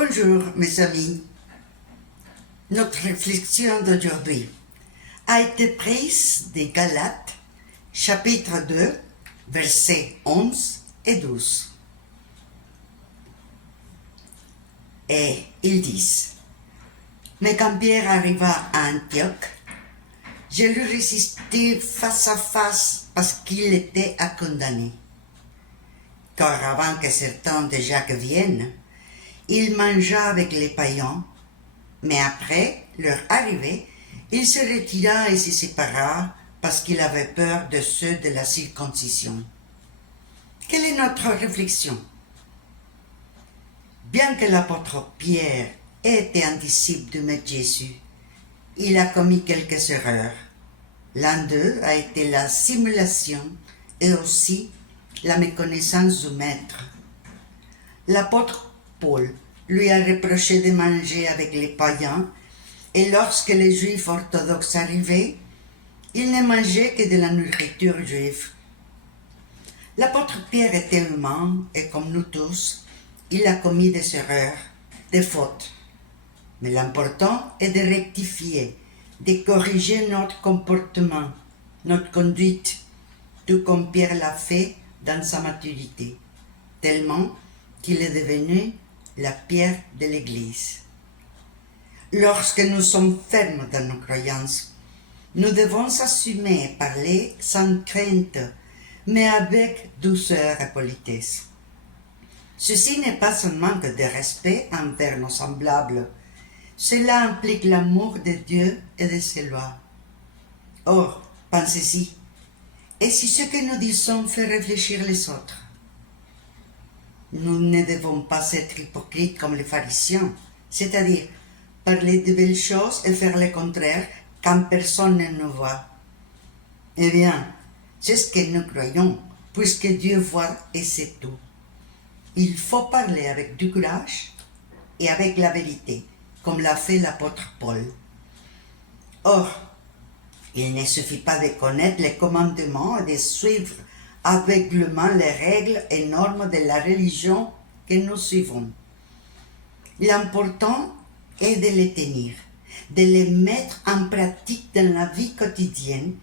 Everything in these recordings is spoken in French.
Bonjour mes amis. Notre réflexion d'aujourd'hui a été prise des Galates, chapitre 2, versets 11 et 12. Et ils disent: mais quand Pierre arriva à Antioche, je lui résistai face à face parce qu'il était à condamner. Car avant que certains de Jacques viennent, il mangea avec les païens, mais après leur arrivée, il se retira et se sépara parce qu'il avait peur de ceux de la circoncision. Quelle est notre réflexion? Bien que l'apôtre Pierre ait été un disciple du Maître Jésus, il a commis quelques erreurs. L'un d'eux a été la simulation et aussi la méconnaissance du Maître. L'apôtre Paul lui a reproché de manger avec les païens, et lorsque les Juifs orthodoxes arrivaient, il ne mangeait que de la nourriture juive. L'apôtre Pierre était humain, et comme nous tous, il a commis des erreurs, des fautes. Mais l'important est de rectifier, de corriger notre comportement, notre conduite, tout comme Pierre l'a fait dans sa maturité, tellement qu'il est devenu la pierre de l'Église. Lorsque nous sommes fermes dans nos croyances, nous devons assumer et parler sans crainte, mais avec douceur et politesse. Ceci n'est pas un manque de respect envers nos semblables, cela implique l'amour de Dieu et de ses lois. Or, pensez-y, et si ce que nous disons fait réfléchir les autres? Nous ne devons pas être hypocrites comme les pharisiens, c'est-à-dire parler de belles choses et faire le contraire quand personne ne nous voit. Eh bien, c'est ce que nous croyons, puisque Dieu voit et c'est tout. Il faut parler avec du courage et avec la vérité, comme l'a fait l'apôtre Paul. Or, il ne suffit pas de connaître les commandements et de suivre aveuglément les règles et normes de la religion que nous suivons. L'important est de les tenir, de les mettre en pratique dans la vie quotidienne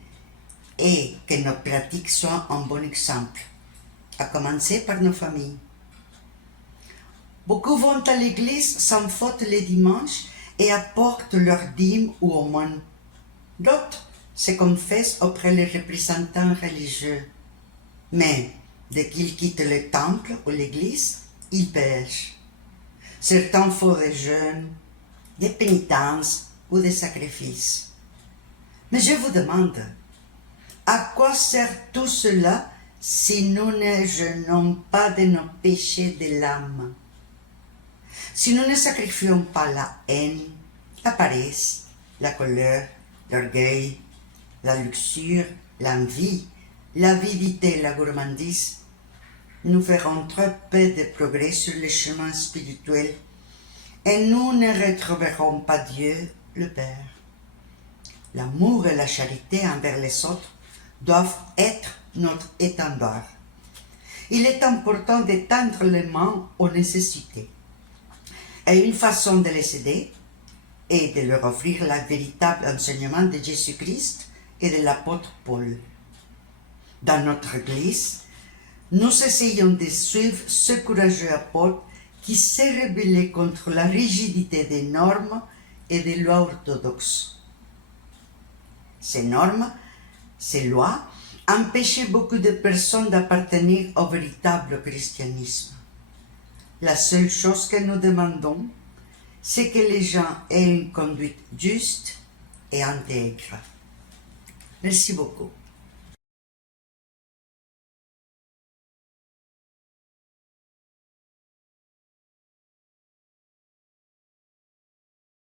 et que nos pratiques soient un bon exemple, à commencer par nos familles. Beaucoup vont à l'église sans faute les dimanches et apportent leur dîme ou aumône. D'autres se confessent auprès des représentants religieux. Mais dès qu'ils quittent le temple ou l'église, ils pêchent. Certains font des jeûnes, des pénitences ou des sacrifices. Mais je vous demande, à quoi sert tout cela si nous ne jeûnons pas de nos péchés de l'âme? Si nous ne sacrifions pas la haine, la paresse, la colère, l'orgueil, la luxure, l'envie, l'avidité et la gourmandise, nous ferons très peu de progrès sur le chemin spirituel et nous ne retrouverons pas Dieu le Père. L'amour et la charité envers les autres doivent être notre étendard. Il est important d'étendre les mains aux nécessités. Et une façon de les aider est de leur offrir le véritable enseignement de Jésus-Christ et de l'apôtre Paul. Dans notre Église, nous essayons de suivre ce courageux apôtre qui s'est rebellé contre la rigidité des normes et des lois orthodoxes. Ces normes, ces lois, empêchaient beaucoup de personnes d'appartenir au véritable christianisme. La seule chose que nous demandons, c'est que les gens aient une conduite juste et intègre. Merci beaucoup.